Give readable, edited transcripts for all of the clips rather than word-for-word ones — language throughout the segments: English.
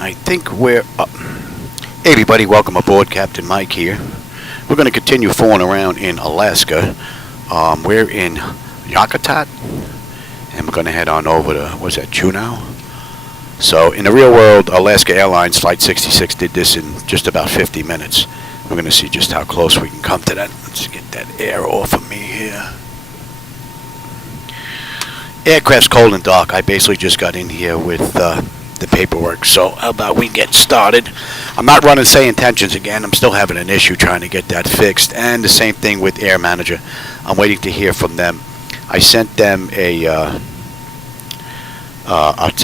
I think we're up. Hey everybody, welcome aboard. Captain Mike here. We're going to continue flying around in Alaska. We're in Yakutat, and we're going to head on over to, what's that, Juneau? So in the real world, Alaska Airlines Flight 66 did this in just about 50 minutes. We're going to see just how close we can come to that. Let's get that air off of me here. Aircraft's cold and dark. I basically just got in here with the paperwork, so how about we get started? I'm not running SayIntentions again. I'm still having an issue trying to get that fixed, and the same thing with Air Manager. I'm waiting to hear from them. I sent them I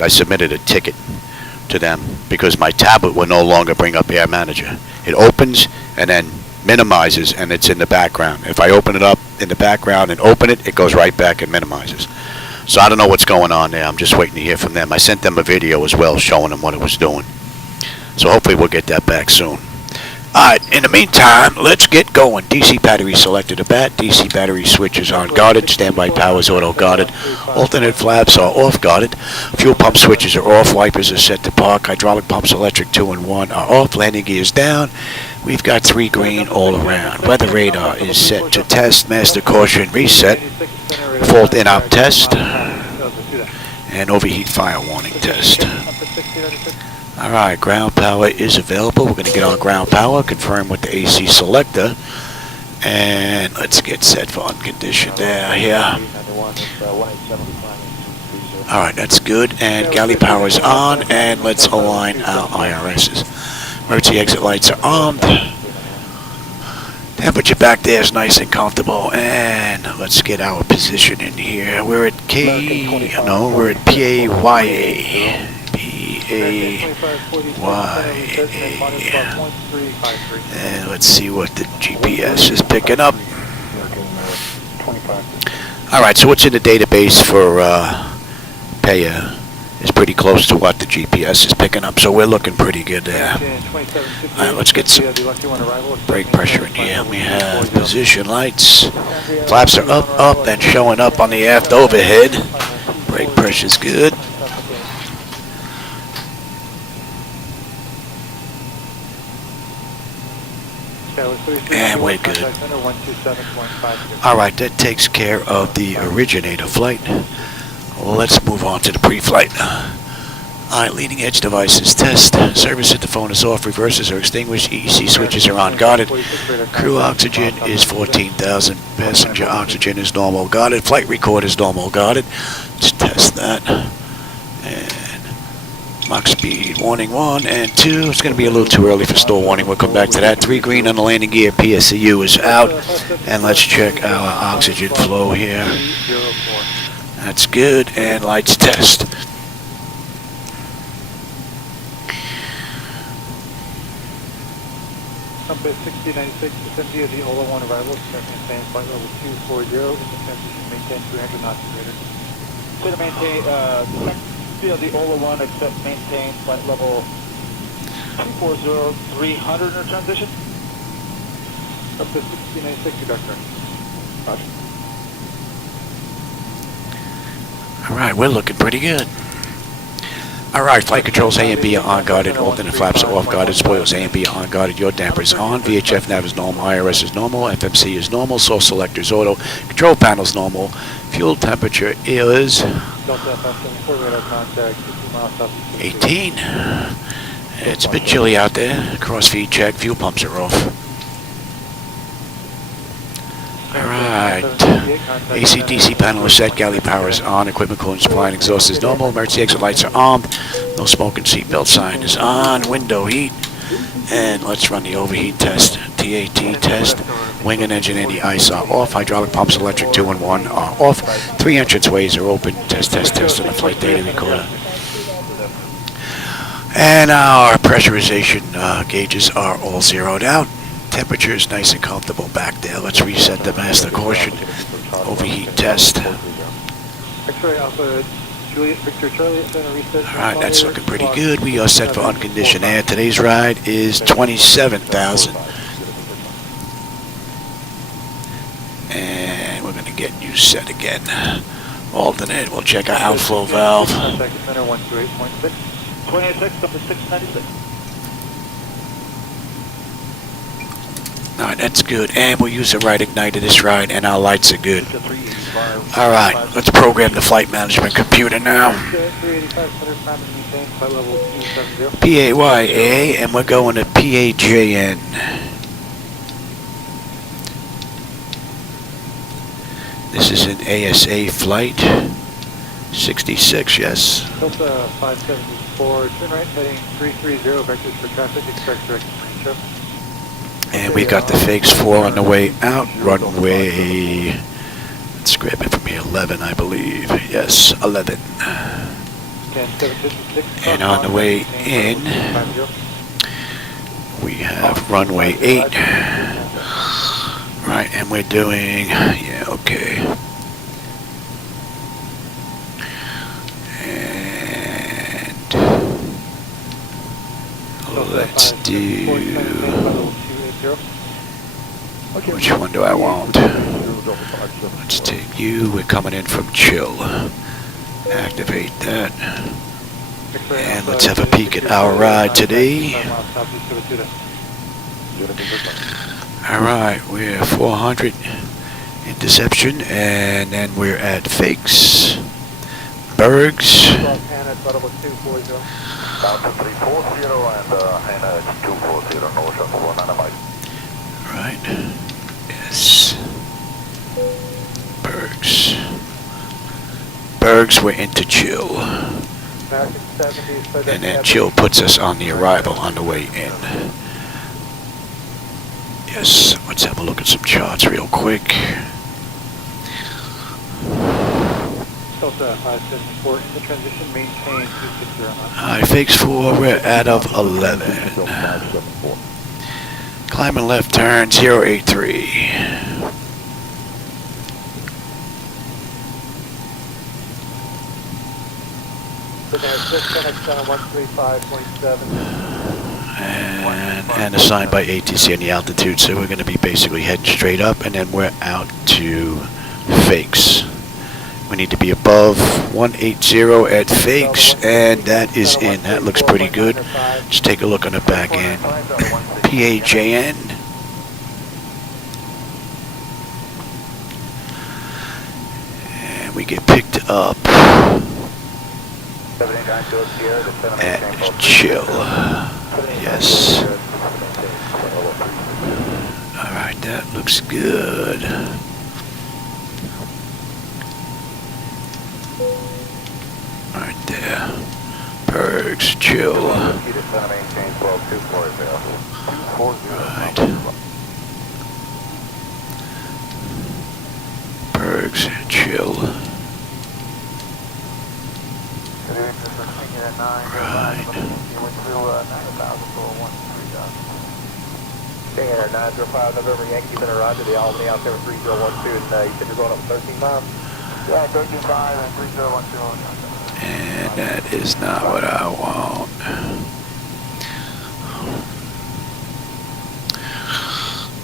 submitted a ticket to them because my tablet will no longer bring up Air Manager. It opens and then minimizes, and it's in the background. If I open it up in the background and open it, it goes right back and minimizes. So I don't know what's going on there. I'm just waiting to hear from them. I sent them a video as well showing them what it was doing. So hopefully we'll get that back soon. Alright, in the meantime, let's get going. DC battery selected at bat. DC battery switches on guarded. Standby power is auto guarded. Alternate flaps are off guarded. Fuel pump switches are off. Wipers are set to park. Hydraulic pumps electric 2 and 1 are off. Landing gears down. We've got 3 green all around. Weather radar is set to test. Master caution reset. Fault in-op test. And overheat fire warning test. Alright, ground power is available. We're going to get on ground power, confirm with the AC selector, and let's get set for unconditioned air here. Alright, that's good, and galley power is on, and let's align our IRSs. Emergency exit lights are armed. Temperature back there is nice and comfortable, and let's get our position in here. We're at we're at PAYA. And let's see what the GPS is picking up. Alright, so what's in the database for PAYA is pretty close to what the GPS is picking up, so we're looking pretty good there. Alright, let's get some brake pressure in here. We have position lights. Flaps are up, and showing up on the aft overhead. Brake pressure's good. And we're good. Alright, that takes care of the originator flight. Let's move on to the pre-flight. Alright, leading edge devices test. Service at the phone is off. Reverses are extinguished. EEC switches are on guarded. Crew oxygen is 14,000. Passenger oxygen is normal guarded. Flight record is normal guarded. Let's test that. And Mach speed warning 1 and 2. It's going to be a little too early for stall warning. We'll come back to that. 3 green on the landing gear. PSCU is out. And let's check our oxygen flow here. That's good. And lights test. Compass 6096, SMG of the Ola 1 arrival. Maintain flight level 240. Maintain 300 knots greater. To maintain, of the Ola 1, accept maintain flight level 240, 300 in our transition. Up to 1696, conductor. Roger. Alright, we're looking pretty good. Alright, flight controls A and B are on guarded, alternate flaps are off guarded, spoils A and B are on guarded, your damper is on, VHF nav is normal, IRS is normal, FMC is normal, source selector is auto, control panel is normal, fuel temperature is 18. It's a bit chilly out there. Cross-feed check. Fuel pumps are off. Alright. AC/DC panel is set. Galley power is on. Equipment cooling supply and exhaust is normal. Emergency exit lights are armed. No smoking seatbelt sign is on. Window heat. And let's run the overheat test. TAT test. Wing and engine anti-ice are off. Hydraulic pumps electric 2 and 1 are off. 3 entrance ways are open. Test on the flight data recorder. And our pressurization gauges are all zeroed out. Temperature is nice and comfortable back there. Let's reset the master caution. Overheat test. Alright, that's looking pretty good. We are set for unconditioned air. Today's ride is 27,000. And we're going to get you set again. Alternate, we'll check our outflow valve. 26, number 696. Alright, that's good. And we'll use the right igniter this ride, and our lights are good. Alright, let's program the flight management computer now. 385, center time and maintain flight level 270. PAYA, and we're going to PAJN. This is an ASA flight. 66, yes. Delta 574, turn right, heading 330, vectors for traffic, expect direct show. And we got the fakes 4 on the way out, runway, let's grab it from here, 11 I believe, yes, 11. And on the way in, we have runway 8, right, and we're doing, yeah, okay. And let's do, which one do I want? Let's take you. We're coming in from chill. Activate that. And let's have a peek at our ride today. Alright, we're 400 in Deception, and then we're at Fakes. Bergs. Right. Yes. Bergs. Bergs, we're into chill. And then chill puts us on the arrival on the way in. Yes, let's have a look at some charts real quick. Delta 574, in the transition, maintain 260 knots. Alright, Fakes 4, we're out of 11. Climbing left turn, 083. And assigned by ATC on the altitude, so we're going to be basically heading straight up, and then we're out to Fakes. We need to be above 180 at Fakes, and that is in. That looks pretty good. Let's take a look on the back end. PAJN. And we get picked up at chill. Yes. Alright, that looks good. Right there. Bergs, chill. Right. Bergs, chill. Right. Air 905 November Yankee, been around to the Albany out there with 3012, and you said you're going up 13 miles? Yeah, 13.5 and 3012. And that is not what I want.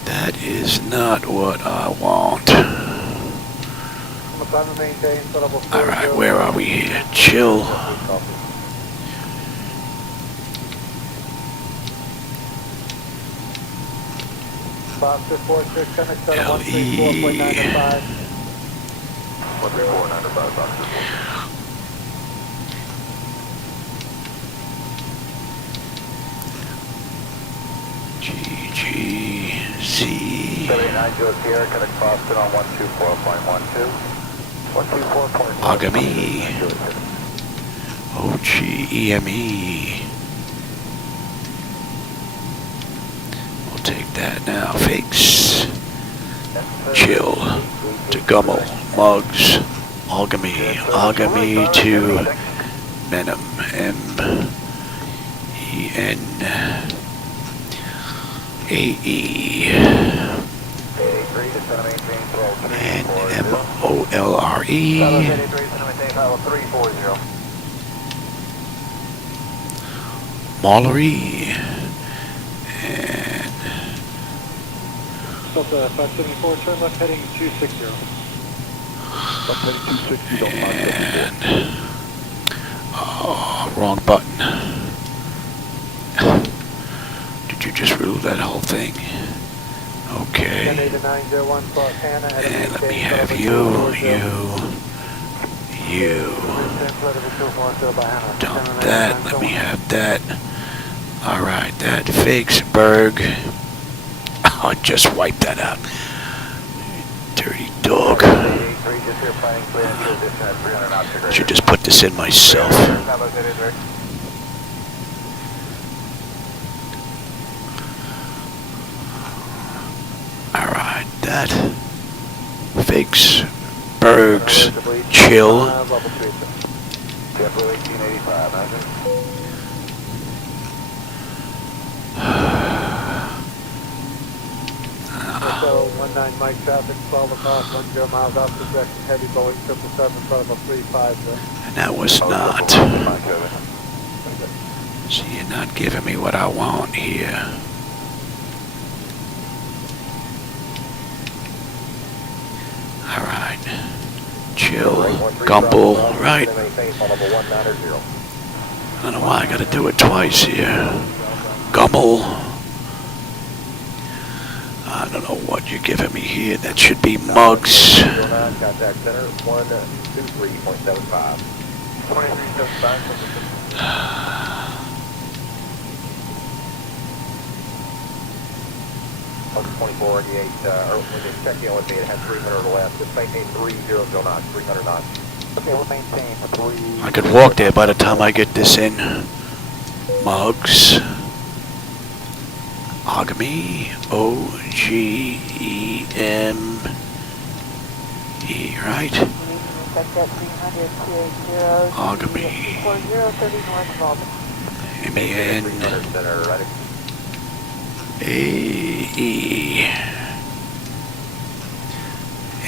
That is not what I want. Alright, where are we here? Chill. GGZ. 79 to Sierra, can I cross it on 124.12? 124.12. Agami. OGEME. We'll take that now. Fakes. Chill. To Gummel. Mugs. Agami. Agami to Menem. MEN. AE. And MOLRE. Mallory. And Delta 574, turn left heading 260. Left heading 260, and oh, wrong button. Did you just remove that whole thing? Okay. And let me have you. Dump that. Let me have that. Alright, that Figsburg. I'll just wipe that out. Dirty dog. Should just put this in myself. Alright, that Figsburg's chill. So 19 Mike traffic, 12 o'clock, 10 miles out projection, heavy Boeing 777, protocol 350. And that was not. So you're not giving me what I want here. Alright. Chill. Gumble. Right. I don't know why I gotta do it twice here. Gumble. I don't know what you're giving me here. That should be mugs. Contact center 123.75. 2488, when you check in with me, it has 300 or less. Just maintain 300 knots, 300 knots. Okay, we'll maintain 3. I could walk there by the time I get this in. Mugs. Ogame. O-G-E-M-E, right? Ogame. M-A-N. A-E.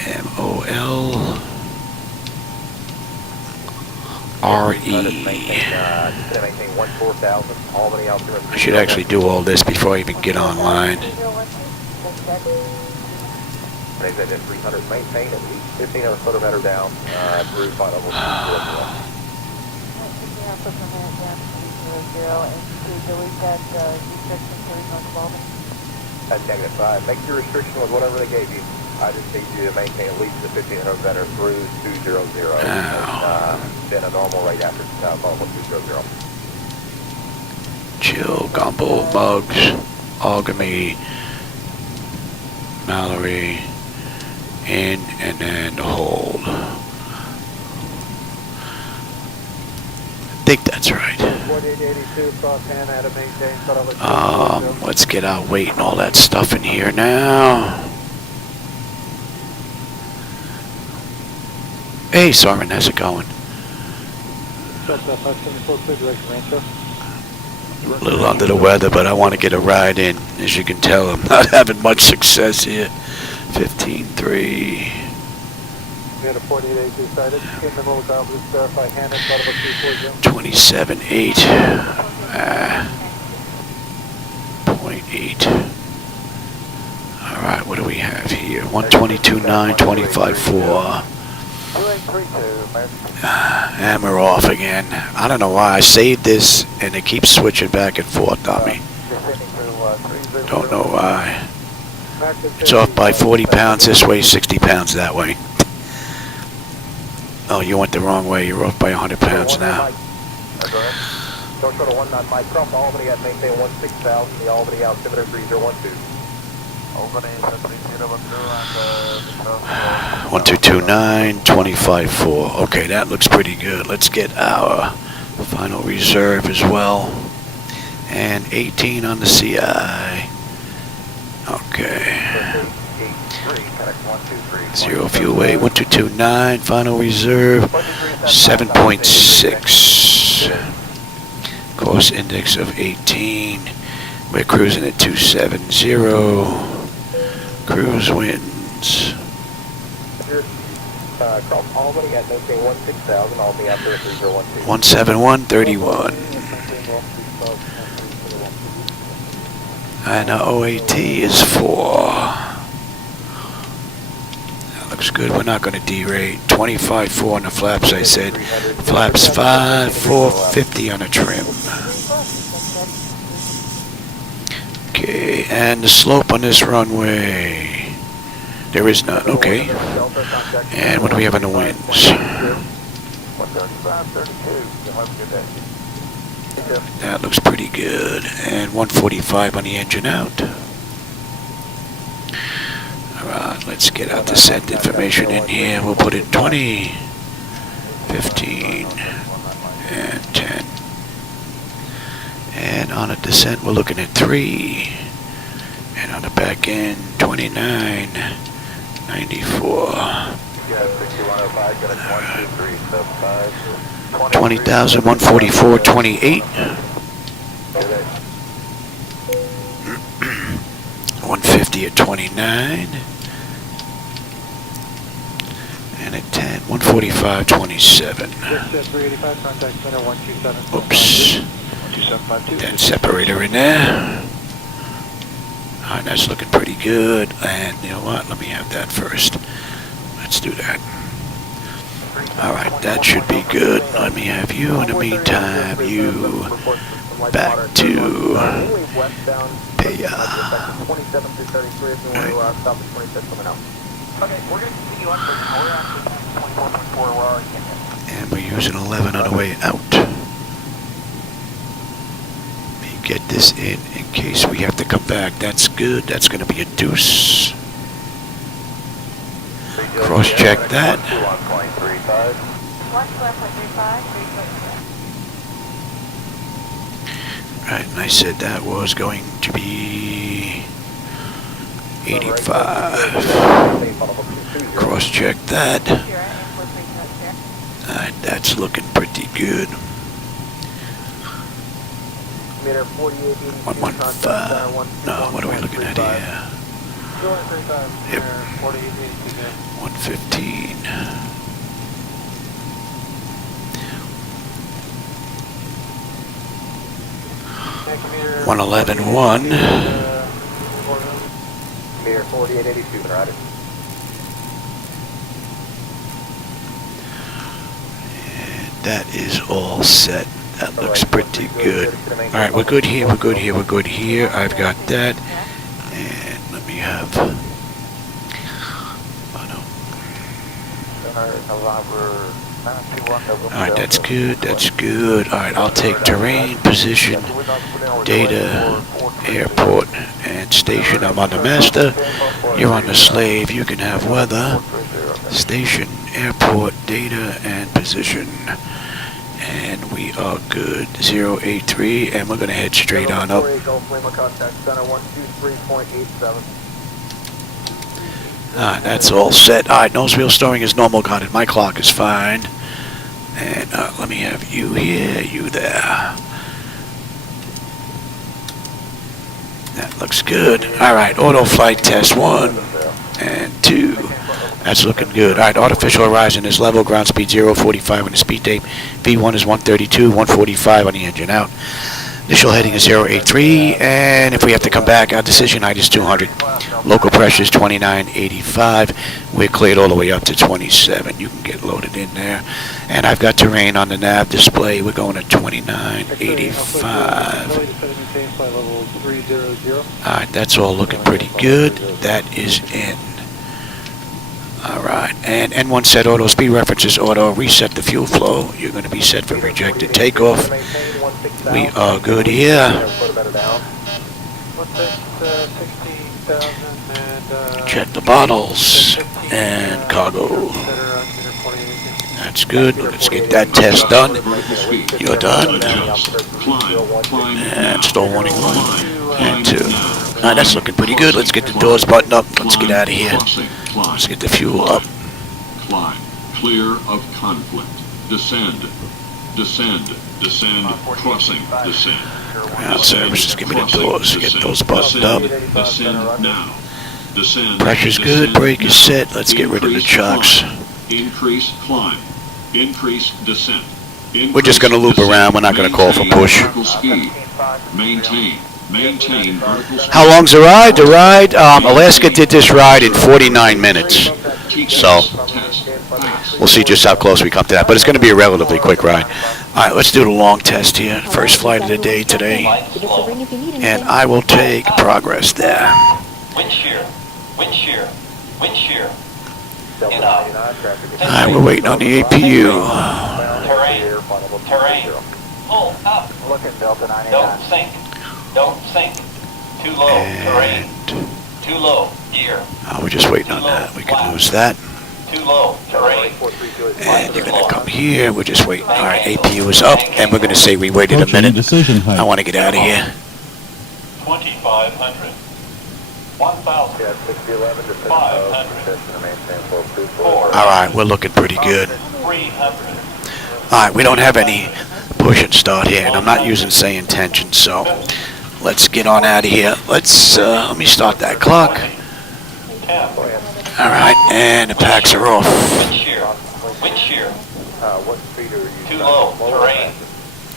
M-O-L. R-E. I should actually do all this before I even get online. They said that 300 maintain at least 15 photometer down through final level 200. -5. Make your restriction with whatever they gave you. I just need you to maintain at least the 1500 meter through 200. Then a normal rate after final level 200. Chill, Gumble, Mugs, Ogame, Mallory, in and then hold. I think that's right. Let's get our weight and all that stuff in here now. Hey, Sarman, how's it going? A little under the weather, but I want to get a ride in. As you can tell, I'm not having much success here. 15-3. We had a 4882 sighted. Came in with just verify hand and thought about 27-8. 0.8. Alright, what do we have here? 122.9, 25.4. And we're off again. I don't know why I saved this and it keeps switching back and forth on me. Don't know why. It's off by 40 pounds this way, 60 pounds that way. Oh, you went the wrong way. You're off by 100 pounds now. Don't go to 19 Mike Trump, Albany at maintain 16,000, the Albany altimeter 3012. Albany 1229, 25.4. Okay, that looks pretty good. Let's get our final reserve as well. And 18 on the CI. Okay. Zero fuel weight, 1229, final reserve, 7.6. Course index of 18. We're cruising at 270. Cruise winds. Albany at maintain 16,000, Albany after 3012. 171.31. And our OAT is 4. That looks good. We're not going to derate. 25.4 on the flaps, I said. Flaps 5, 450 on the trim. Okay, and the slope on this runway. There is none, okay. And what do we have on the winds? 135.32. That looks pretty good. And 145 on the engine out. Alright, let's get our descent information in here. We'll put in 20, 15, and 10. And on a descent, we're looking at 3. And on the back end, 29, 94. 20,000, 144, 28. 150 at 29. And at 10, 145, 27. Oops. That separator in there. Alright, that's looking pretty good. And you know what? Let me have that first. Let's do that. Alright, that should be good. Let me have you in the meantime. You back to PAYA. And we're using 11 on the way out. Get this in case we have to come back. That's good. That's going to be a deuce. Cross check that. Right, and I said that was going to be 85. Cross check that. That's looking pretty good. 115. No, what are we looking at here? Yep. 115. 111.1. Meter 4882, right? And that is all set. That looks pretty good. Alright, we're good here, we're good here, we're good here. I've got that. And let me have... Oh no. Alright, that's good, that's good. Alright, I'll take terrain, position, data, airport, and station. I'm on the master. You're on the slave. You can have weather, station, airport, data, and position. And we are good. 083, and we're going to head straight on up. That's all set. Alright, nose wheel storing is normal. Got it. My clock is fine. And let me have you here, you there. That looks good. Alright, auto flight test 1 and 2. That's looking good. Alright, artificial horizon is level, ground speed 045 on the speed tape. V1 is 132, 145 on the engine out. Initial heading is 083, and if we have to come back, our decision height is 200. Local pressure is 2985. We're cleared all the way up to 27. You can get loaded in there. And I've got terrain on the nav display. We're going at 2985. Alright, that's all looking pretty good. That is in. Alright, and N1 set auto, speed references auto, reset the fuel flow. You're going to be set for rejected takeoff. We are good here. Check the bottles and cargo. That's good. Let's get that test done. You're done. And stall warning 1 and 2. Alright, that's looking pretty good. Let's get the doors buttoned up. Let's get out of here. Let's get the fuel up. Climb. Clear of conflict. Descend. Descend. Descend. Crossing. Descend. Ground services, give me the doors. Get those buttoned up. Descend now. Descend. Pressure's good. Brake is set. Let's get rid of the chocks. Increase climb. Increase descent. We're just going to loop around. We're not going to call for push. Maintain. Maintain vertical speed. How long's the ride? The ride, Alaska did this ride in 49 minutes. So, we'll see just how close we come to that. But it's going to be a relatively quick ride. Alright, let's do the long test here. First flight of the day today. And I will take progress there. Wind shear, wind shear, wind shear. Alright, we're waiting on the APU. Terrain, terrain. Pull up. Don't sink, don't sink. Too low, terrain. Too low, gear. Oh, we're just waiting on that. We can lose that. Too low, terrain. And you're going to come here. We're just waiting. Alright, APU is up. And we're going to say we waited a minute. I want to get out of here. 2,500. 1,000. 500. Alright, we're looking pretty good. 300. Alright, we don't have any push and start here. And I'm not using SayIntentions, so let's get on out of here. Let me start that clock. 10. Alright, and the packs are off. Wind shear, wind shear. Too low, terrain.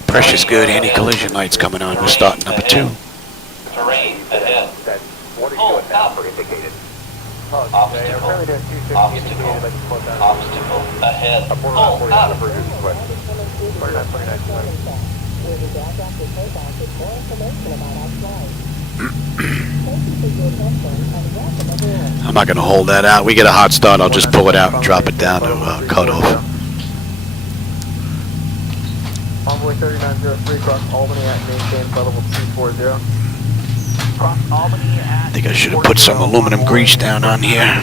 Pressure's good. Anti-collision lights coming on. We're starting number 2. Terrain ahead. Pull up. Obstacle, obstacle, obstacle ahead. Pull up. I'm not going to hold that out. We get a hot start, I'll just pull it out and drop it down to cutoff. Envoy 3903, cross Albany at maintain flight level 240. Cross Albany at... I think I should have put some aluminum grease down on here.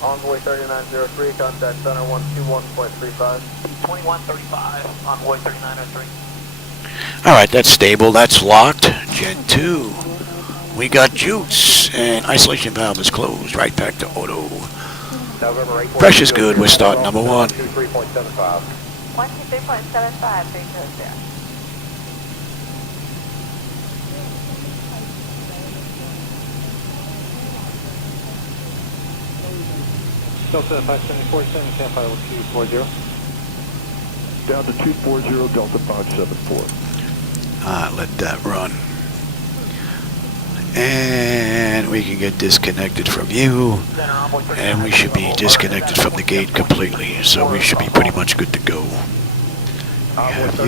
Envoy 3903, contact center 121.35. 2135, Envoy 3903. Alright, that's stable. That's locked. Gen 2. We got juice. And isolation valve is closed. Right back to auto. Pressure's good. We're starting number 1. 123.75. 123.75, very good there. Delta 574, stand flight level 240. Down to 240, Delta 574. Alright, let that run. And we can get disconnected from you. And we should be disconnected from the gate completely. So we should be pretty much good to go. We have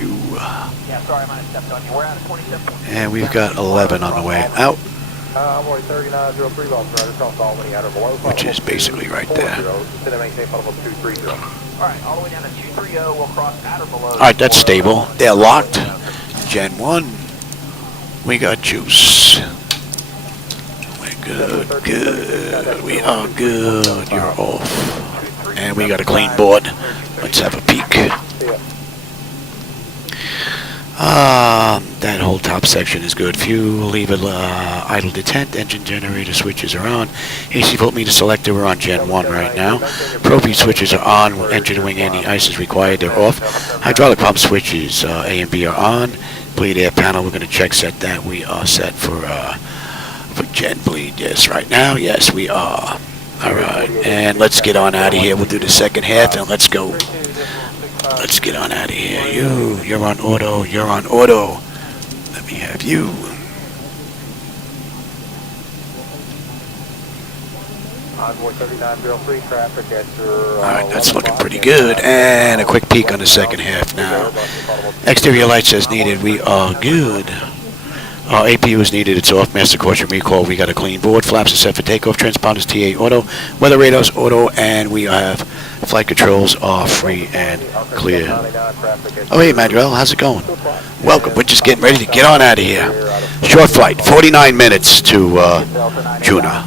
you. Yeah, sorry, I might have stepped on you. We're out of 27. And we've got 11 on the way out. Envoy 3903, cross Albany out of below. Which is basically right there. Alright, all the way down to 230, we'll cross at or below. Alright, that's stable. They're locked. Gen 1. We got juice. We're good, good. We are good. You're off. And we got a clean board. Let's have a peek. That whole top section is good. Fuel, lever, idle detent, engine generator switches are on. AC voltmeter selector, we're on Gen 1 right now. Propane switches are on. Engine wing anti-ice is required, they're off. Hydraulic pump switches, A and B are on. Bleed air panel, we're going to check set that. We are set for Gen bleed, yes, right now. Yes, we are. Alright, and let's get on out of here. We'll do the second half and let's go. Let's get on out of here. You're on auto. You're on auto. Let me have you. Envoy 3903, traffic at your... Alright, that's looking pretty good. And a quick peek on the second half now. Exterior lights as needed. We are good. APU is needed. It's off. Master caution recall. We got a clean board. Flaps are set for takeoff. Transponders TA auto. Weather radars auto. And we have flight controls are free and clear. Oh, hey, Madrell. How's it going? Welcome. We're just getting ready to get on out of here. Short flight. 49 minutes to Juneau.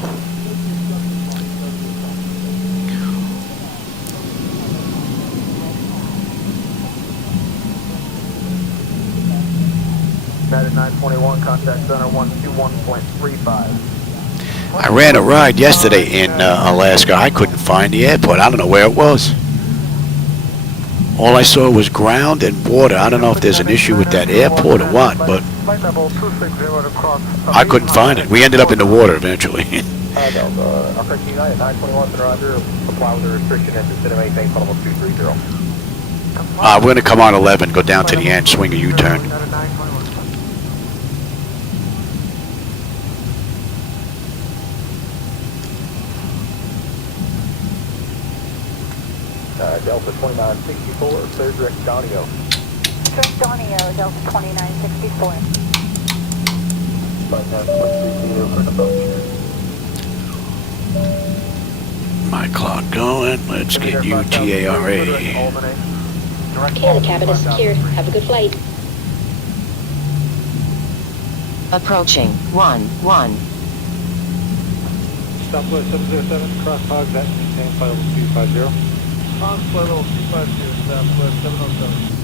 United 921, contact center 121.35. I ran a ride yesterday in Alaska. I couldn't find the airport. I don't know where it was. All I saw was ground and water. I don't know if there's an issue with that airport or what, but I couldn't find it. We ended up in the water eventually. United 921, Roger. Comply with the restriction and instead of anything, follow 230. We're going to come on 11, go down to the end, swing a U-turn. Delta 2964, clear direct Donio. Direct Donio, Delta 2964. My clock going. Let's get you TARA. Okay, the cabin is secured. Have a good flight. Approaching 1-1. Southwest 707, cross hogs at maintain flight level 250. Hogs flight level 250, Southwest 707.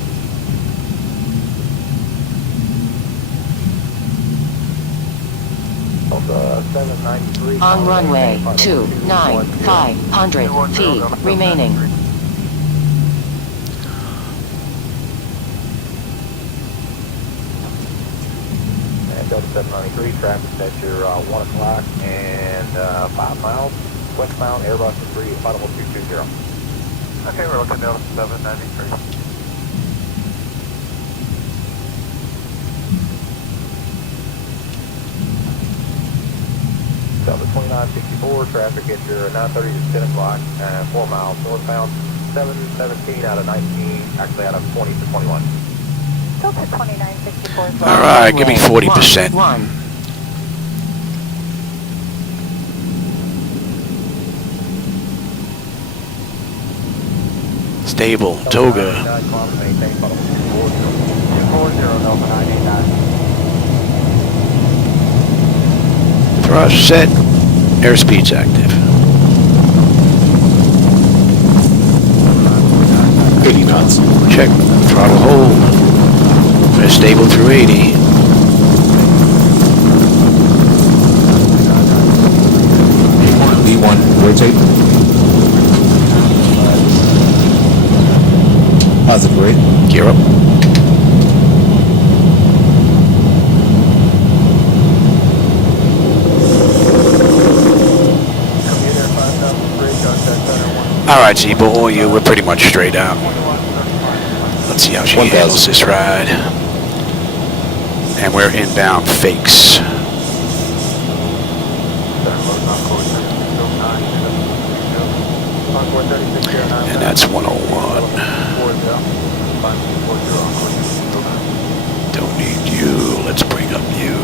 On runway 29, 500 feet remaining. Delta 793, traffic at your 1 o'clock and 5 miles. Westbound Airbus 3, flight level 220. Okay, we're looking Delta 793. Delta 2964, traffic at your 9:30 to 10 o'clock, 4 miles northbound, 717 out of 19, actually out of 20 to 21. Delta 2964. All right, give me 40%. 1. Stable, Toga. Thrust set. Airspeed's active. 80 knots. Check. Throttle hold. We're stable through 80. V1, rotate. Positive rate. Gear up. All right, Zibo, all you, we're pretty much straight out. Let's see how she 1,000. handles this ride. And we're inbound fakes. And that's 101. Don't need you. Let's bring up you.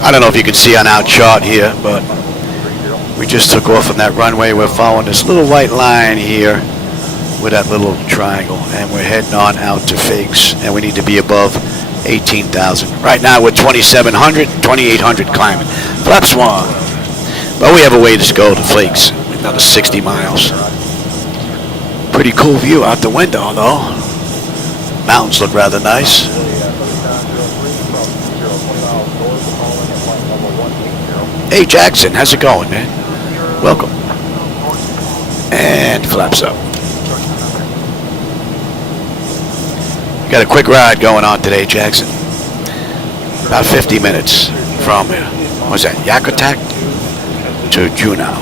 I don't know if you can see on our chart here, but we just took off on that runway. We're following this little white line here with that little triangle, and we're heading on out to fakes, and we need to be above 18,000. Right now we're 2,700, 2,800 climbing. Flaps 1. But we have a ways to go to Flakes. Another 60 miles. Pretty cool view out the window, though. Mountains look rather nice. Hey, Jackson, how's it going, man? Welcome. And flaps up. Got a quick ride going on today, Jackson. About 50 minutes from, what's that, Yakutat to Juneau.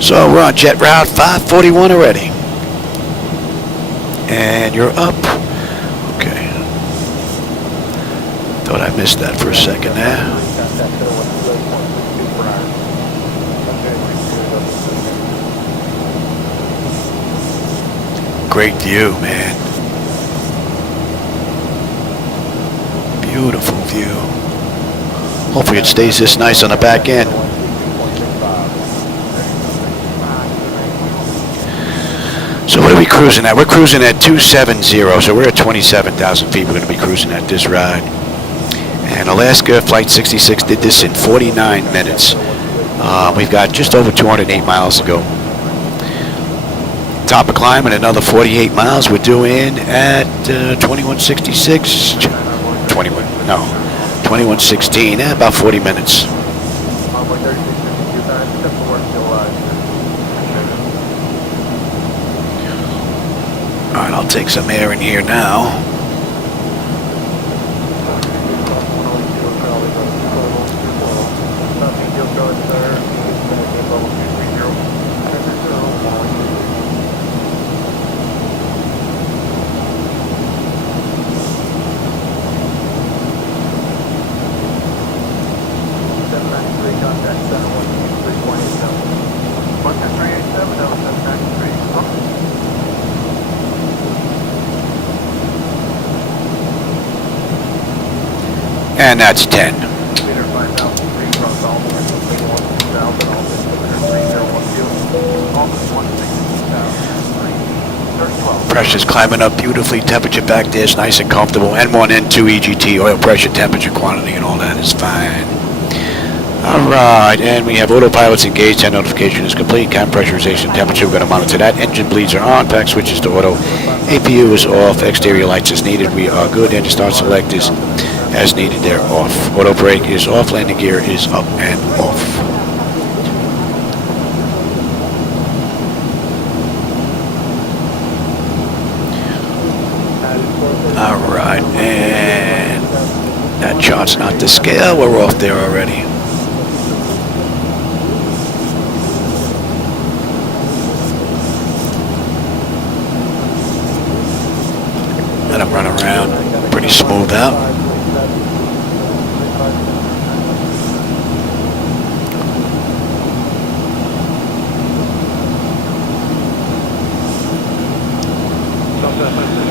So we're on jet route 541 already. And you're up. Okay. Thought I missed that for a second there. Great view, man. Beautiful view. Hopefully it stays this nice on the back end. So what are we cruising at? We're cruising at 270, so we're at 27,000 feet. We're going to be cruising at this ride. And Alaska Flight 66 did this in 49 minutes. We've got just over 208 miles to go. Top of climb and another 48 miles. We're due in at 2166. 2116. About 40 minutes. All right, I'll take some air in here now. And that's 10. Pressure's climbing up beautifully. Temperature back there is nice and comfortable. N1, N2, EGT, oil pressure, temperature, quantity, and all that is fine. Alright, and we have autopilots engaged. 10 notification is complete. Cam pressurization, temperature, we're going to monitor that. Engine bleeds are on. Pack switches to auto. APU is off. Exterior lights is needed. We are good. Engine start select is as needed. They're off. Auto brake is off. Landing gear is up and off. Alright, and that chart's not to scale. We're off there already. Let him run around. Pretty smooth out.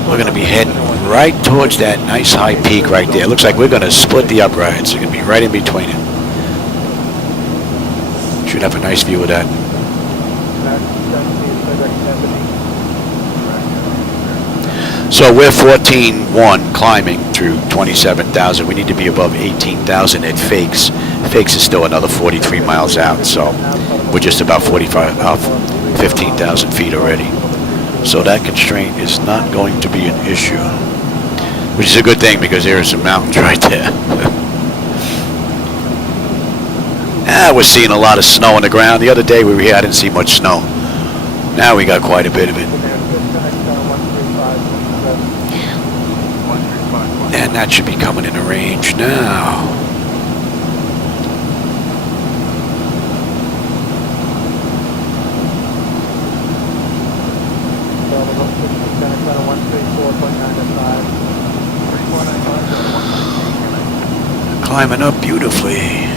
We're going to be heading right towards that nice high peak right there. Looks like we're going to split the uprights. We're going to be right in between it. Should have a nice view of that. So we're 14.1 climbing through 27,000. We need to be above 18,000 at Fakes. Fakes is still another 43 miles out, so we're just about 15,000 feet already. So that constraint is not going to be an issue, which is a good thing because there are some mountains right there. We're seeing a lot of snow on the ground. The other day we were here, I didn't see much snow. Now we got quite a bit of it. And that should be coming into range now. Climbing up beautifully.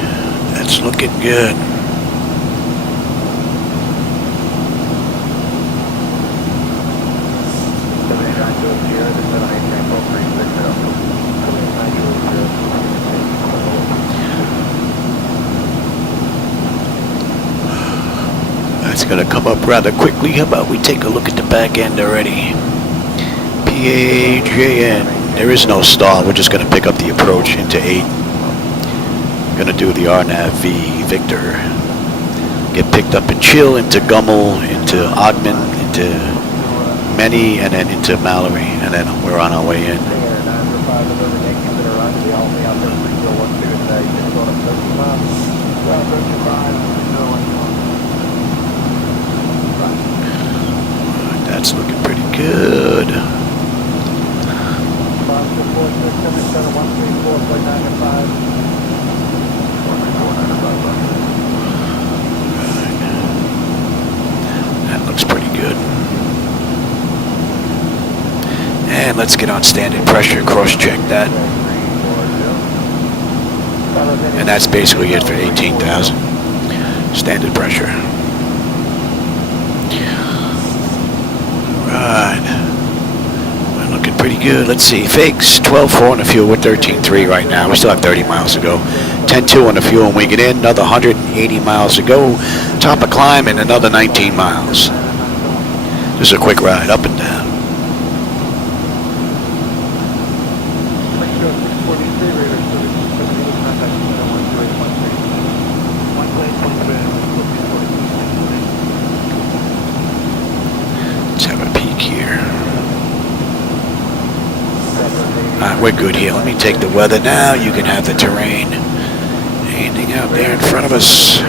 That's looking good. That's going to come up rather quickly. How about we take a look at the back end already? PAJN. There is no stall. We're just going to pick up the approach into 8. Going to do the RNAV Victor. Get picked up in Chill, into Gummel, into Ogden, into Many, and then into Mallory. And then we're on our way in. That's looking pretty good. That looks pretty good. And let's get on standard pressure, cross-check that. And that's basically it for 18,000. Standard pressure. Right. We're looking pretty good. Let's see. Fakes, 12.4 on the fuel. We're 13.3 right now. We still have 30 miles to go. 10.2 on the fuel when we get in. Another 180 miles to go. Top of climb and another 19 miles. Just a quick ride up and down. Let's have a peek here. Alright, we're good here. Let me take the weather now. You can have the terrain. Anything out there in front of us?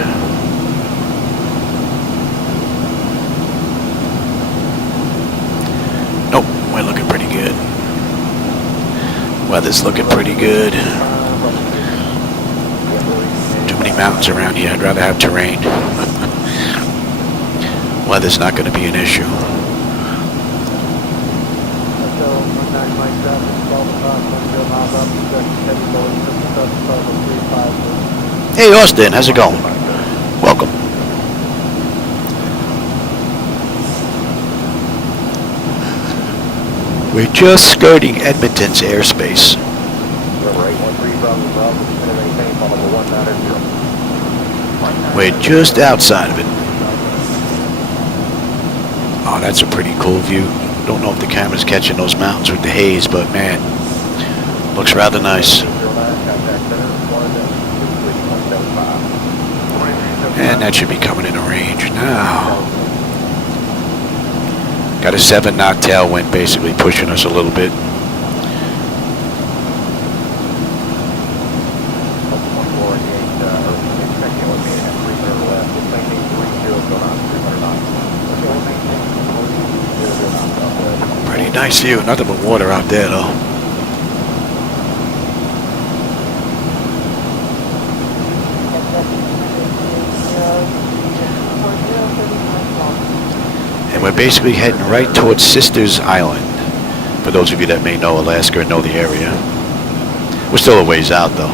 Nope, we're looking pretty good. Weather's looking pretty good. Too many mountains around here. I'd rather have terrain. Weather's not going to be an issue. Hey Austin, how's it going? Welcome. We're just skirting Edmonton's airspace. We're just outside of it. Oh, that's a pretty cool view. Don't know if the camera's catching those mountains with the haze, but man, looks rather nice. And that should be coming into range now. Got a 7-knot tailwind basically pushing us a little bit. Pretty nice view. Nothing but water out there though. And we're basically heading right towards Sisters Island. For those of you that may know Alaska and know the area. We're still a ways out though.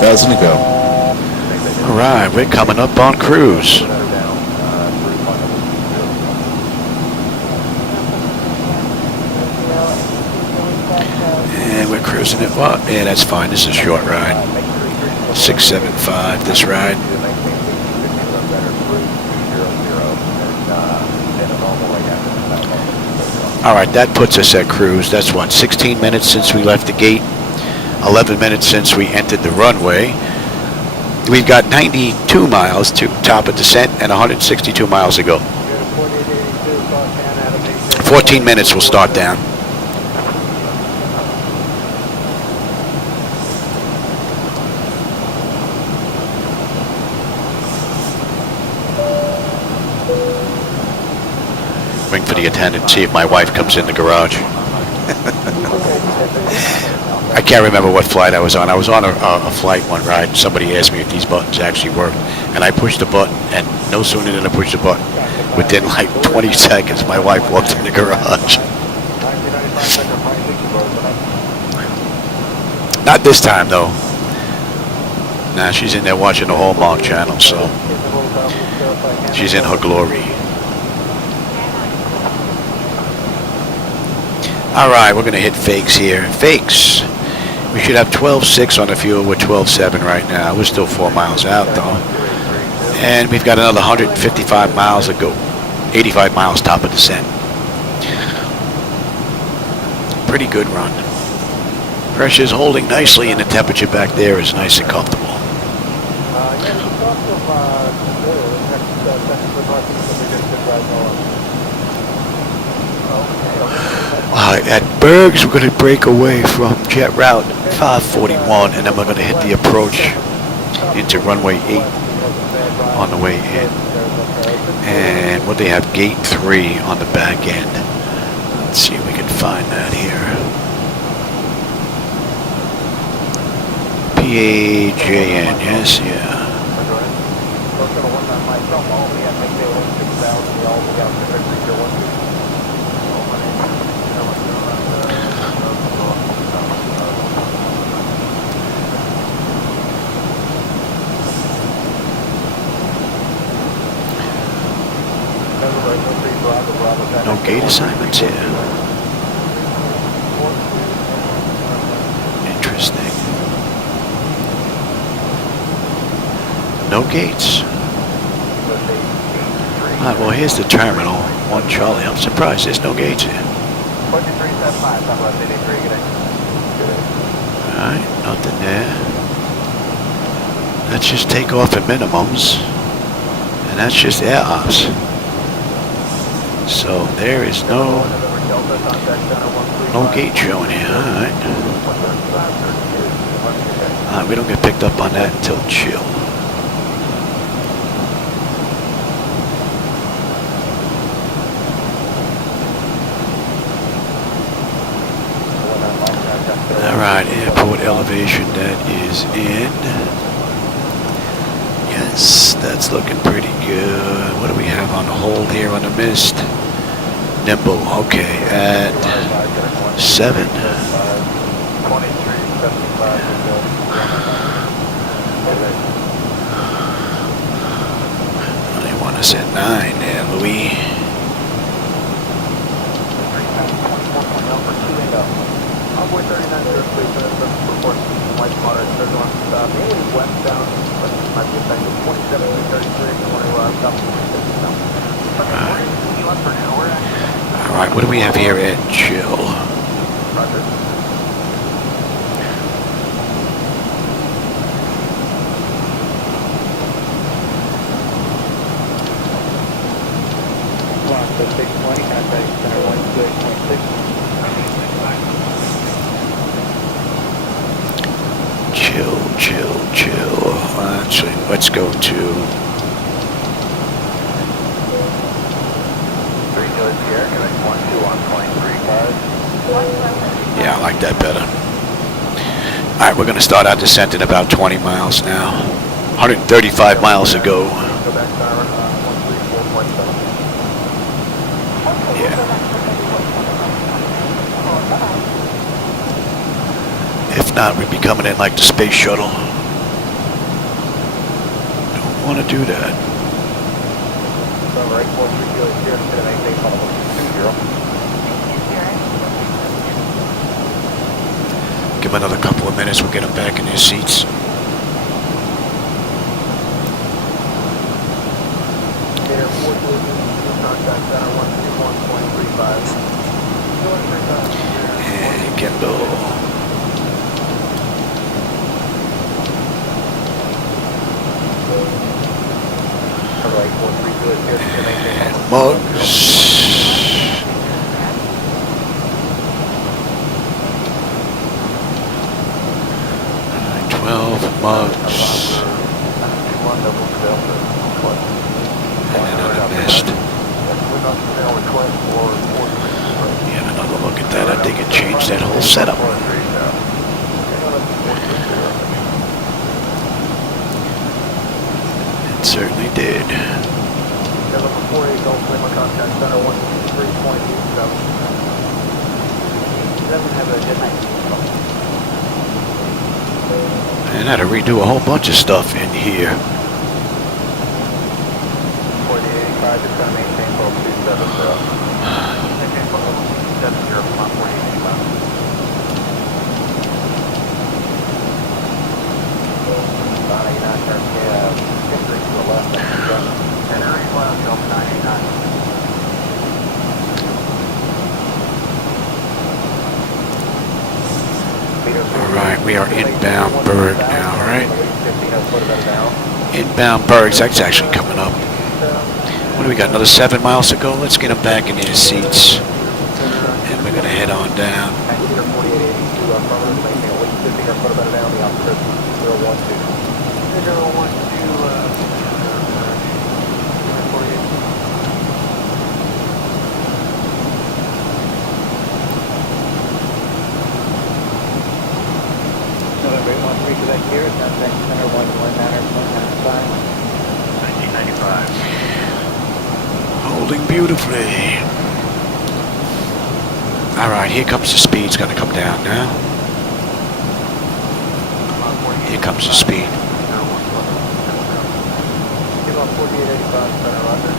Thousand to go. All right, we're coming up on cruise. And we're cruising it. Well, yeah, that's fine. This is a short ride. 675 this ride. All right, that puts us at cruise. That's what, 16 minutes since we left the gate, 11 minutes since we entered the runway. We've got 92 miles to top of descent and 162 miles to go. 14 minutes will start down. Ring for the attendant, see if my wife comes in the garage. I can't remember what flight I was on. I was on a flight one ride, and somebody asked me if these buttons actually worked. And I pushed the button, and no sooner than I pushed the button, within like 20 seconds, my wife walked in the garage. Not this time, though. Nah, she's in there watching the Hallmark Channel, so she's in her glory. All right, we're going to hit fakes here. Fakes. We should have 12.6 on the fuel. We're 12.7 right now. We're still 4 miles out, though. And we've got another 155 miles to go. 85 miles top of descent. Pretty good run. Pressure's holding nicely, and the temperature back there is nice and comfortable. At Bergs, we're going to break away from jet route 541, and then we're going to hit the approach into runway 8 on the way in. And what they have, gate 3 on the back end. Let's see if we can find that here. PAJN, yes, yeah. No gate assignments here. Interesting. No gates. Alright, well here's the terminal. 1 Charlie. I'm surprised there's no gates here. Alright, nothing there. That's just takeoff at minimums. And that's just air ops. So there is no gate showing here. Alright. We don't get picked up on that until chill. Alright, airport elevation, that is in. Yes, that's looking pretty good. What do we have on hold here on the mist? Nimble, okay, at 7. 9 there, Louis. 24.0 for 2 and up. Onboard 3903, report white moderate, 31 stop. Any westbound, but might be effective 27.33, 20 rods up. Alright, what do we have here at Chill? Roger. So 620, contact center 128.6. Chill, chill, chill. Actually, let's go to... 3 George Sierra, connect 121.35. Yeah, I like that better. Alright, we're going to start our descent in about 20 miles now. 135 miles ago. Go back to our 134.7. Yeah. If not, we'd be coming in like the space shuttle. Don't want to do that. Right, 43 George Sierra, gonna maintain follow 20. Give them another couple of minutes, we'll get them back in their seats. Air 4 contact center 121.35. And gimbal. Right, 43 George Sierra, gonna maintain And follow mugs. 12 mugs. And another mist. Yeah, another look at that. I think it changed that whole setup. It certainly did. And I had to redo a whole bunch of stuff in here. 4085 is going to maintain 1227 maintain 1270 from 4085. 989, turn history to the left, center left, Delta 989. Alright, we are inbound Berg now, right? Inbound Bergs, that's actually coming up. What do we got, another 7 miles to go? Let's get them back in their seats. And we're going to head on down. November 813 to that here, contact center 119.95. Holding beautifully. Alright, here comes the speed. It's going to come down now. Here comes the speed. Give up 4885, center under.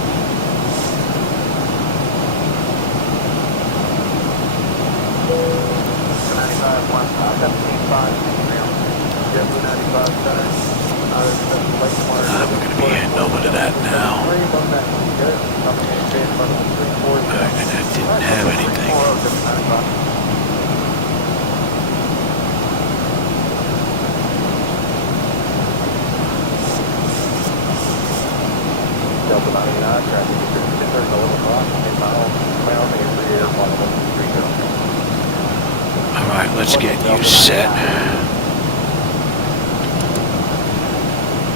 We're going to be heading over to that now. And that didn't have anything. Delta 99, traffic is 11 o'clock, 10 miles, every air, 113. Alright, let's get you set.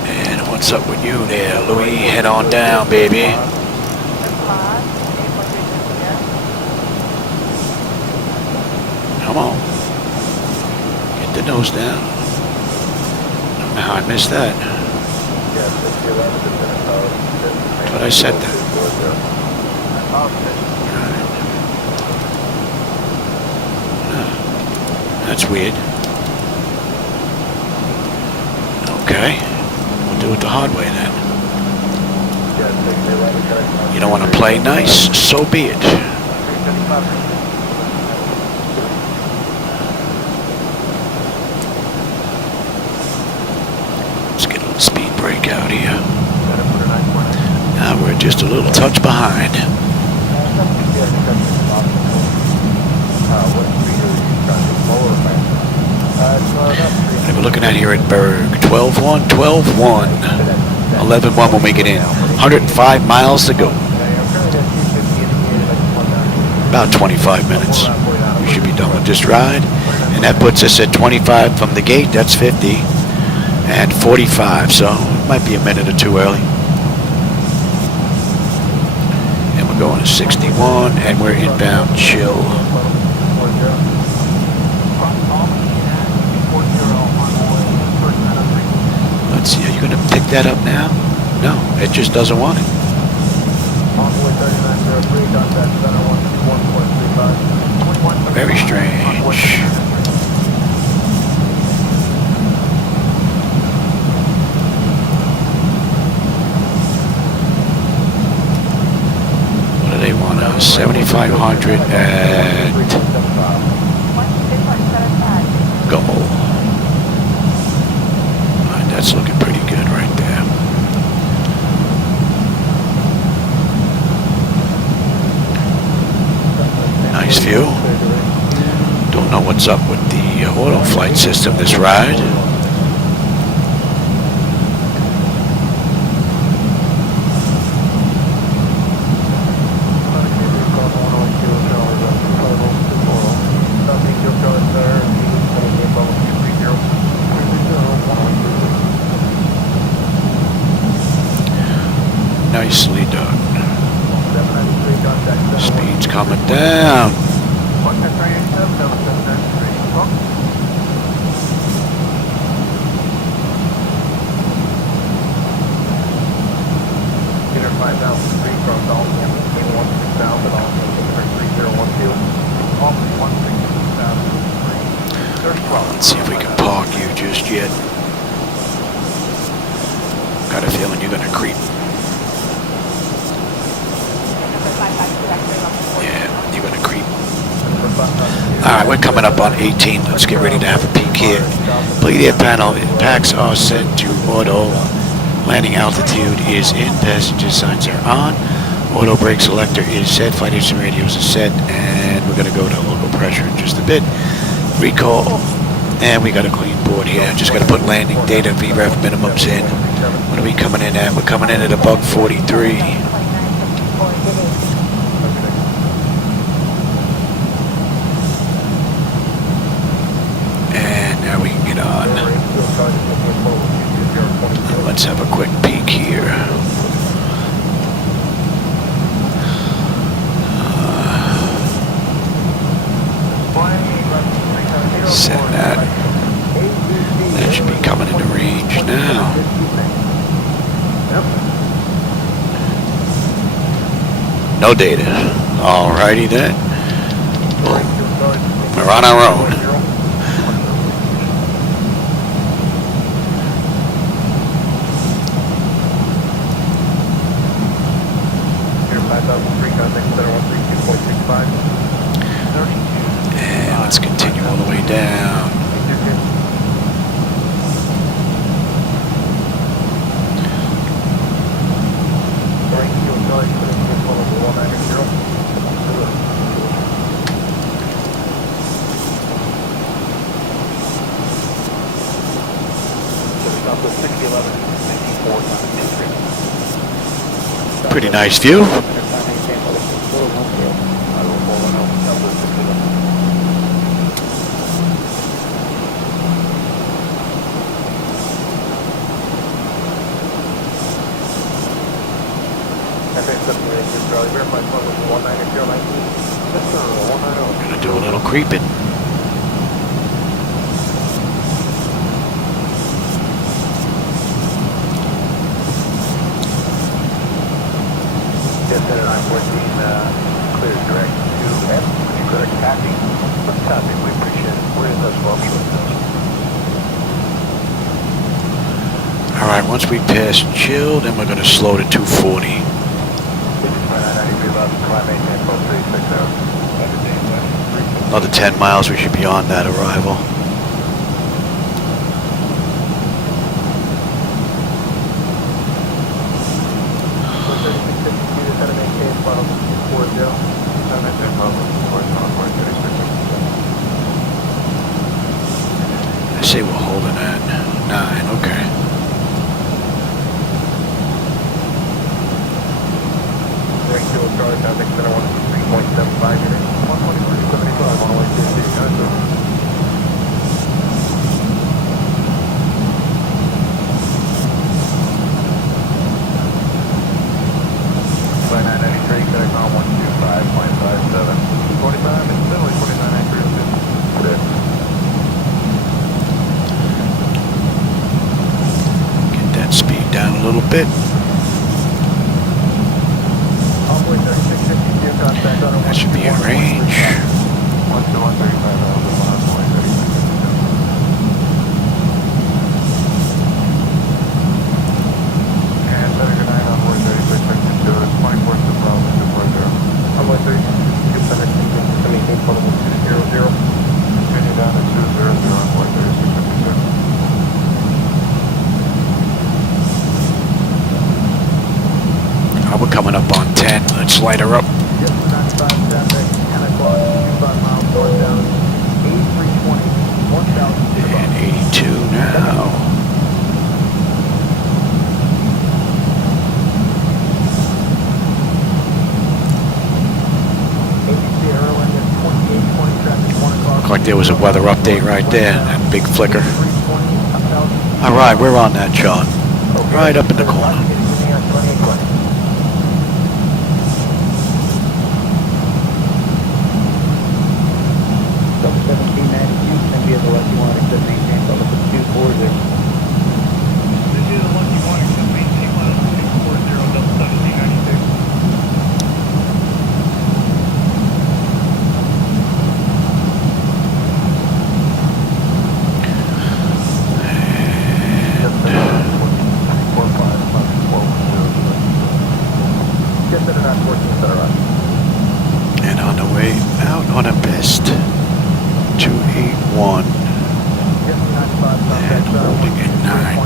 And what's up with you there, Louis? Head on down, baby. Come on. Get the nose down. Don't know how I missed that. But I said that. That's weird. Okay. We'll do it the hard way then. You don't want to play nice, so be it. Let's get a little speed break out here. Now we're just a little touch behind. And we're looking at here at Berg, 12-1, 12-1, 11-1 when we get in. 105 miles to go. About 25 minutes. We should be done with this ride. And that puts us at 25 from the gate, that's 50. And 45, so it might be a minute or two early. And we're going to 61, and we're inbound chill. Let's see, are you going to pick that up now? No, it just doesn't want it. Very strange. What do they want? 7,500 at go. Alright, that's looking pretty good right there. Nice view. Don't know what's up with the auto flight system this ride. Nicely done. Speed's coming down. Let's see if we can park you just yet. Got a feeling you're gonna creep. Yeah, you're gonna creep. Alright, we're coming up on 18. Let's get ready to have a peek here. Bleed air panel packs are set to auto. Landing altitude is in. Passenger signs are on. Auto brake selector is set. Flight instrument radios are set. And we're going to go to local pressure in just a bit. Recall. And we got a clean board here. Just got to put landing data VREF minimums in. What are we coming in at? We're coming in at a buck 43. And now we can get on. Let's have a quick peek here. Set that. That should be coming into range now. No data. Alrighty then. We're on our own. And let's continue all the way down. Pretty nice view. Gonna do a little creeping. Alright, once we pass chill, then we're going to slow to 240. Another 10 miles, we should be on that arrival. I say we're holding at 9, okay. Charlie, traffic center 123.75 units, 123.75 on the way to the city. Flight 993, Connectcom 125.57. 45, incidentally 4993. Get that speed down a little bit. That should be in range. We're coming up on 10. Let's light her up. And 82 now. Looked like there was a weather update right there. That big flicker. All right, we're on that chart. Right up in the corner. And on the way out on a best 281 and holding at 9.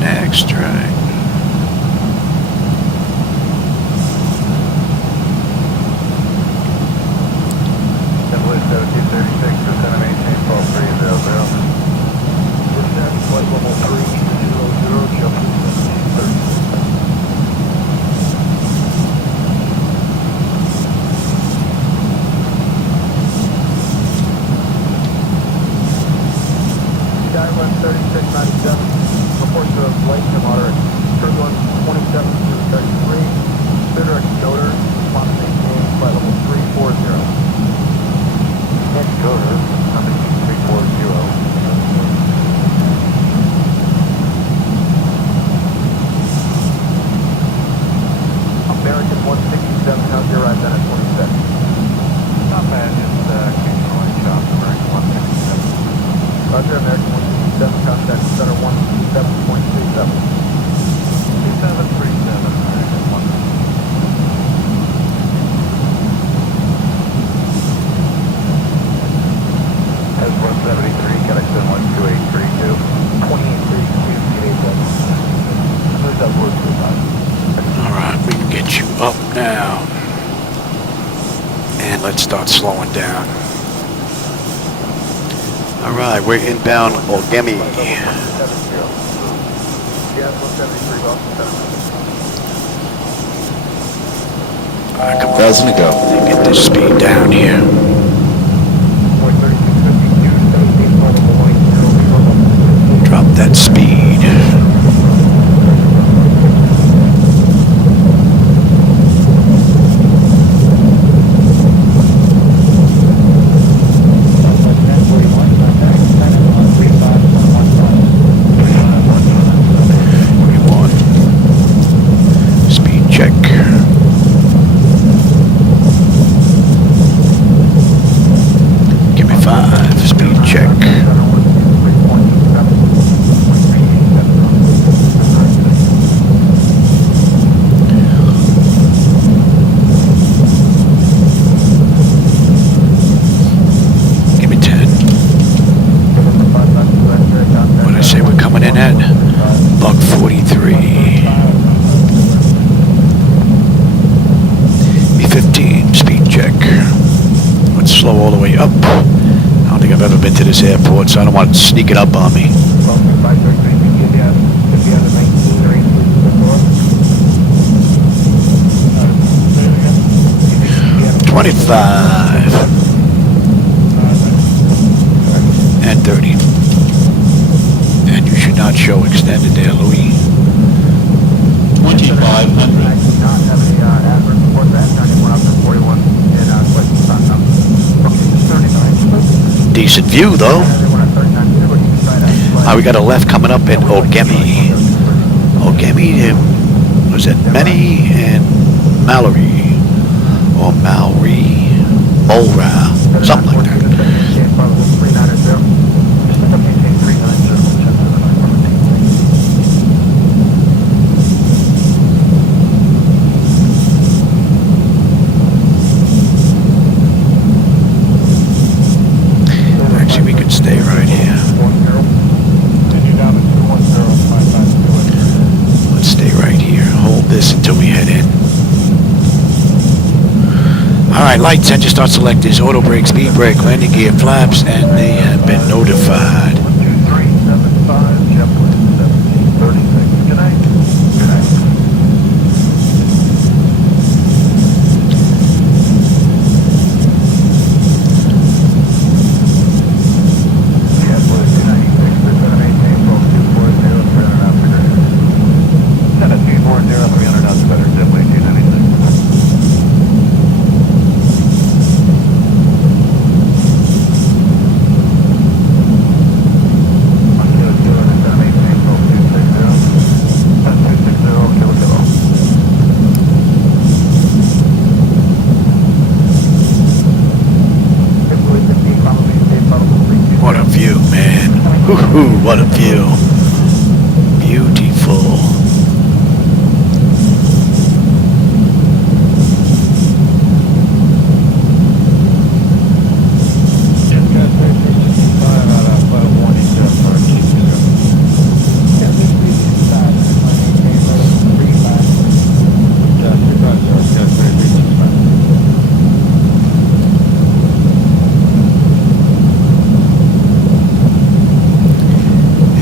Next, right? Let's start slowing down. All right, we're inbound Ogemi. All right, come on. 1,000 to go. Get this speed down here. Drop that speed. way up. I don't think I've ever been to this airport, so I don't want it sneaking up on me. 25 and 30. And you should not show extended there, Louis. 2,500. Decent view, though. We got a left coming up at Ogemi. Ogemi, was it Many and Mallory? Or Mallory? Molra, something like that. Actually, we can stay right here. Let's stay right here. Hold this until we head in. Alright, lights, engine start selectors, auto brake, speed brake, landing gear, flaps, and they have been notified. 12375, JetBlue 1736. Good night. Good night. JetBlue 296, maintain 12240, 300 knots per minute. Send it 240, 300 knots per minute, JetBlue 296. What a view, man. Woohoo, what a view. Beautiful.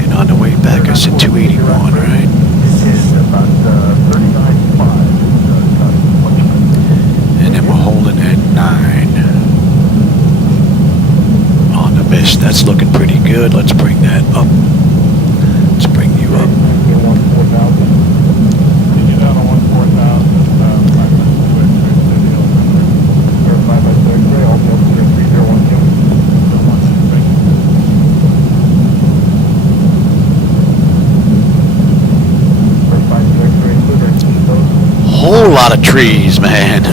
And on the way back, I said 281, right? And then we're holding at 9 on the mist. That's looking pretty good. Let's bring that up. Let's bring you up. Whole lot of trees, man.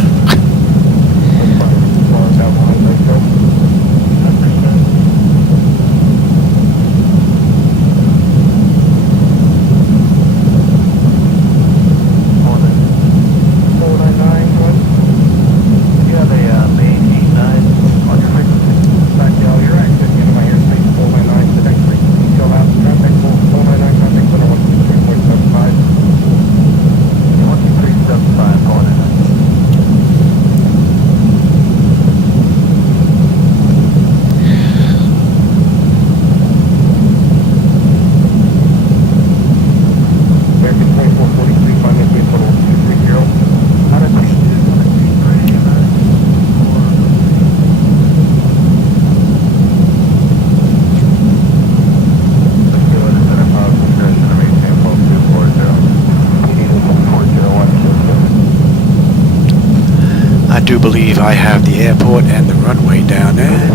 I do believe I have the airport and the runway down there.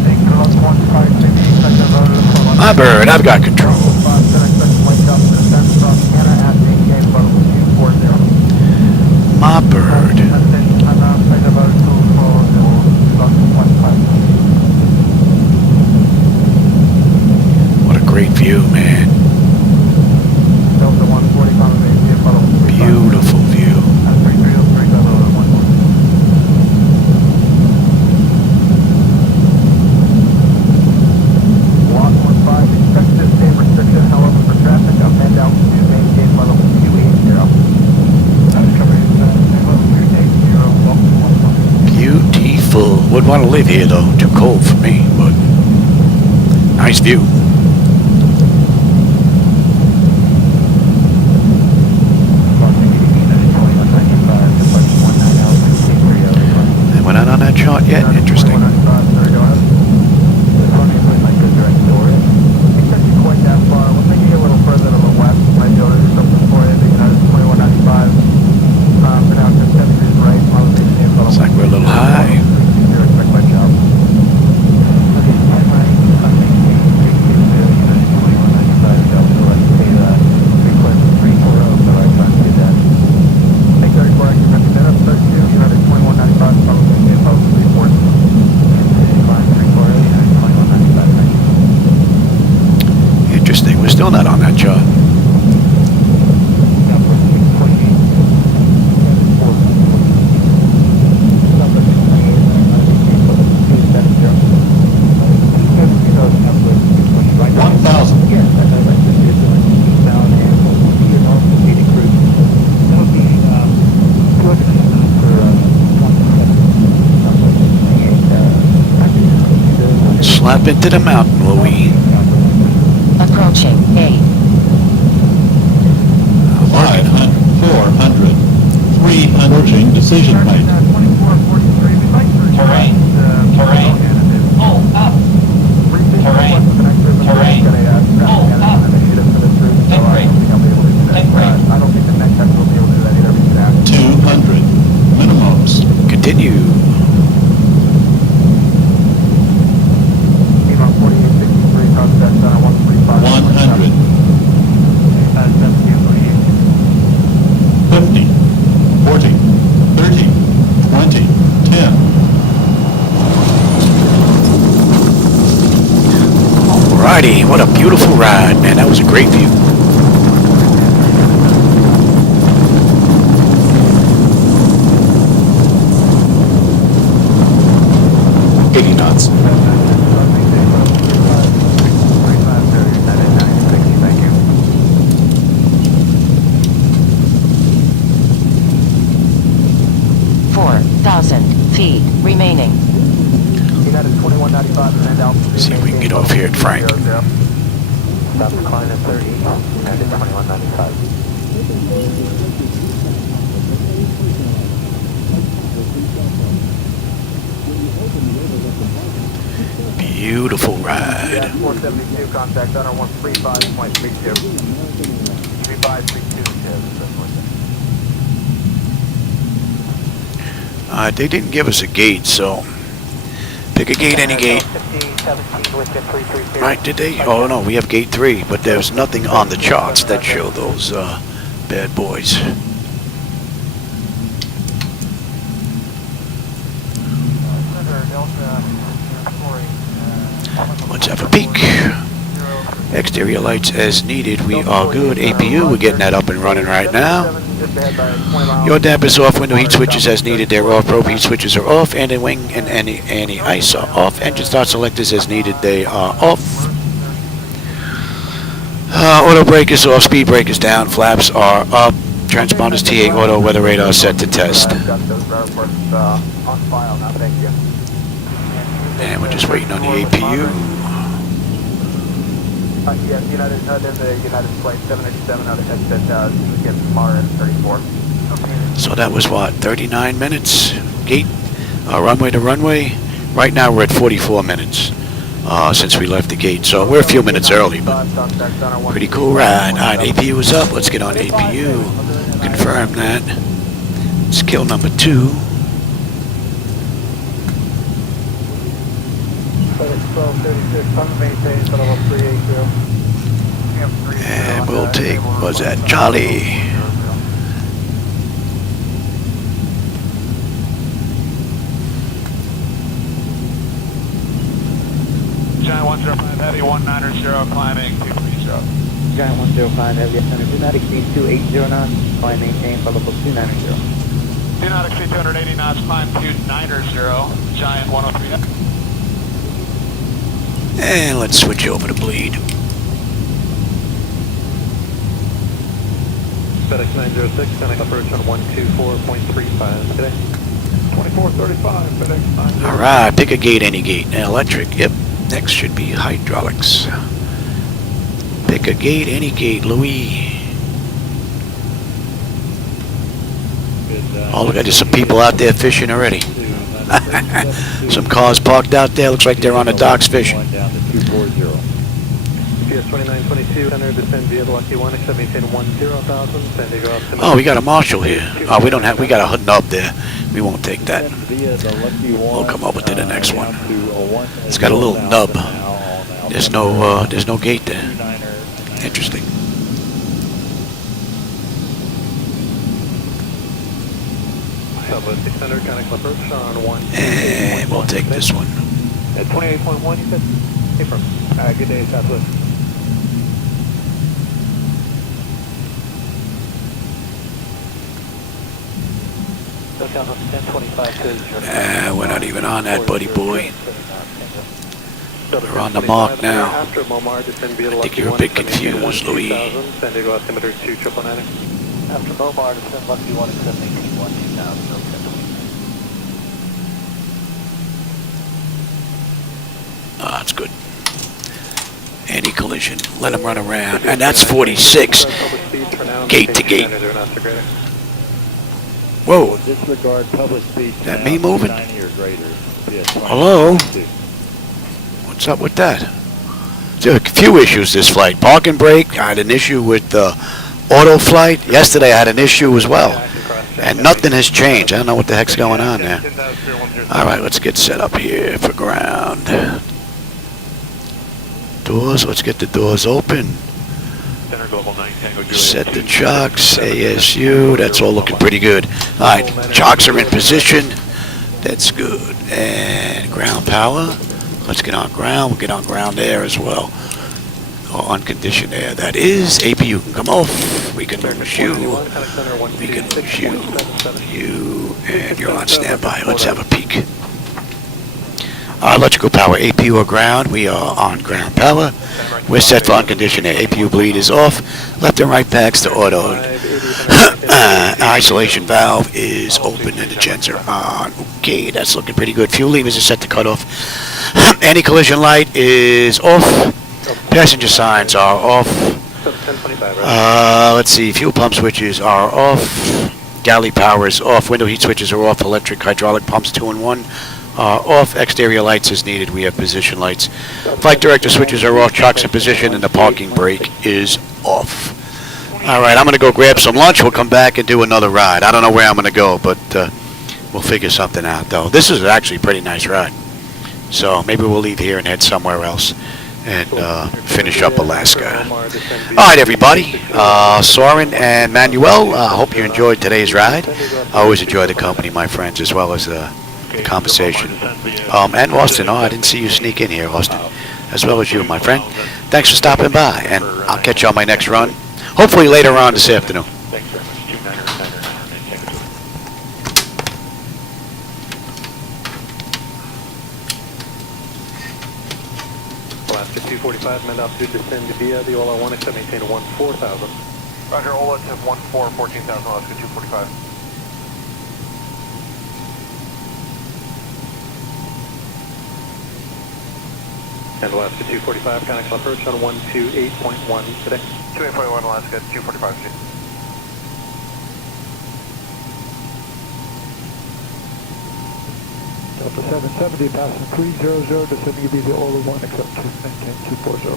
My bird, I've got control. My bird. What a great view, man. Beautiful view. Beautiful. Wouldn't want to live here though. Too cold for me, but nice view. And we're not on that chart yet. Interesting. Looks like we're a little high. Interesting. We're still not on that chart. Slap into the mountain, Louie. Approaching A. 500, 400, 300, decision height. Terrain. Terrain. Oh, up. Terrain. Terrain. Oh, up. Take brake. Take brake. 200, minimums. Continue. 100, 50, 40, 30, 20, 10. Alrighty, what a beautiful ride, man. That was a great view. Knots. Feet remaining. See if we can get off here at Frank. Stop decline at 30, United 2195. Beautiful ride. 472, contact on 135.32. 3532. They didn't give us a gate, so pick a gate, any gate. Right, did they? Oh no, we have gate 3, but there's nothing on the charts that show those bad boys. Let's have a peek. Exterior lights as needed. We are good. APU, we're getting that up and running right now. Your dampers off. Window heat switches as needed. They're off. Probe heat switches are off. And wing and anti-ice are off. Engine start selectors as needed. They are off. Auto brake is off. Speed brake is down. Flaps are up. Transponders TA auto weather radar set to test. And we're just waiting on the APU. Yes, United Flight 787 out of headset, against RN 34. So that was what, 39 minutes? Gate, runway to runway. Right now we're at 44 minutes since we left the gate. So we're a few minutes early, but pretty cool ride. Alright, APU is up. Let's get on APU. Confirm that. Skill number 2. And we'll take, what's that, Charlie. Giant 105 Heavy 190, climbing 230. Giant 105 Heavy, do not exceed 280 knots, climb maintain, level 290. Do not exceed 280 knots, climb 290, Giant 103 Heavy. And let's switch over to bleed. FedEx 906, sending approach on 124.35 today. 2435, FedEx 9. All right, pick a gate, any gate. Electric, yep. Next should be hydraulics. Pick a gate, any gate, Louis. Oh, look, there's some people out there fishing already. Some cars parked out there. Looks like they're on the docks fishing. PS 2922, center descend via the Lucky 1, accept maintain 10,000, San Diego altimeter. Oh, we got a Marshall here. Oh, we don't have, we got a nub there. We won't take that. We'll come over to the next one. It's got a little nub. There's no gate there. Interesting. And we'll take this one. At 28.1, you said? Hey, from good day, Southwest. We're not even on that, buddy boy. We're on the mark now. I think you're a bit confused, Louis. San Diego altimeter 2999. After Momar, descend Lucky 1, accept maintain 12,000. Ah, that's good. Anti-collision. Let him run around. And that's 46. Gate to gate. Whoa. Disregard public speed. That me moving? 90 or greater. Hello? What's up with that? There are a few issues this flight. Park and brake. I had an issue with the auto flight. Yesterday I had an issue as well. And nothing has changed. I don't know what the heck's going on there. Alright, let's get set up here for ground. Doors, let's get the doors open. Set the chocks, ASU, that's all looking pretty good. Alright, chocks are in position. That's good. And ground power. Let's get on ground. We'll get on ground air as well. Or unconditioned air. That is. APU can come off. We can lose you. We can lose you. You. And you're on standby. Let's have a peek. Electrical power, APU or ground. We are on ground power. We're set for unconditioned air. APU bleed is off. Left and right packs to auto. Isolation valve is open and the gens are on. Okay, that's looking pretty good. Fuel levers are set to cut off. Anti-collision light is off. Passenger signs are off. Let's see. Fuel pump switches are off. Galley power is off. Window heat switches are off. Electric hydraulic pumps 2 and 1 are off. Exterior lights as needed. We have position lights. Flight director switches are off. Chocks in position and the parking brake is off. Alright, I'm going to go grab some lunch. We'll come back and do another ride. I don't know where I'm going to go, but we'll figure something out though. This is actually a pretty nice ride. So maybe we'll leave here and head somewhere else and finish up Alaska. Alright everybody, Soren and Manuel, I hope you enjoyed today's ride. I always enjoy the company, my friends, as well as the conversation. And Austin, I didn't see you sneak in here, Austin, as well as you, my friend. Thanks for stopping by, and I'll catch you on my next run, hopefully later on this afternoon. Thanks very much. 2999. Alaska 245, mend altitude descend via the OLA 1, accept maintain 14,000. Roger, OLA to 14,000, Alaska 245. And Alaska 245, connect approach on 128.1 today. 28.1, Alaska 245. Delta 770, passing 300, descending via the OLA 1, accept maintain 240.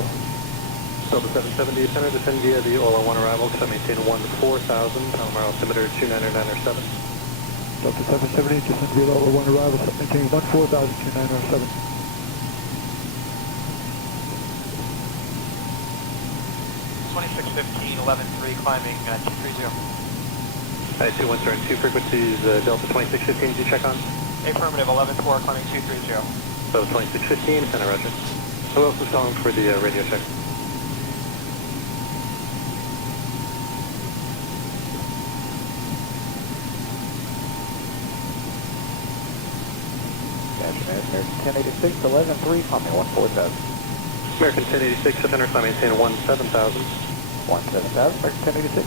Delta 770, center, descend via the OLA 1 arrival, accept maintain 14,000, Palomar altimeter 29907. Delta 770, descend via the OLA 1 arrival, accept maintain 14,000, 2907. 2615, 11-3, climbing 230. Hi, 21 turn 2 frequencies, Delta 2615, did you check on? Affirmative, 11-4, climbing 230. Delta 2615, center, roger. Who else is calling for the radio check? American 1086, 11-3, climbing 14,000. American 1086, center, climb maintain 17,000. 17,000, American 1086. 2615,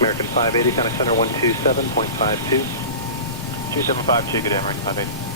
American 580, Contact Center 127.52. 2752, good day, American 580.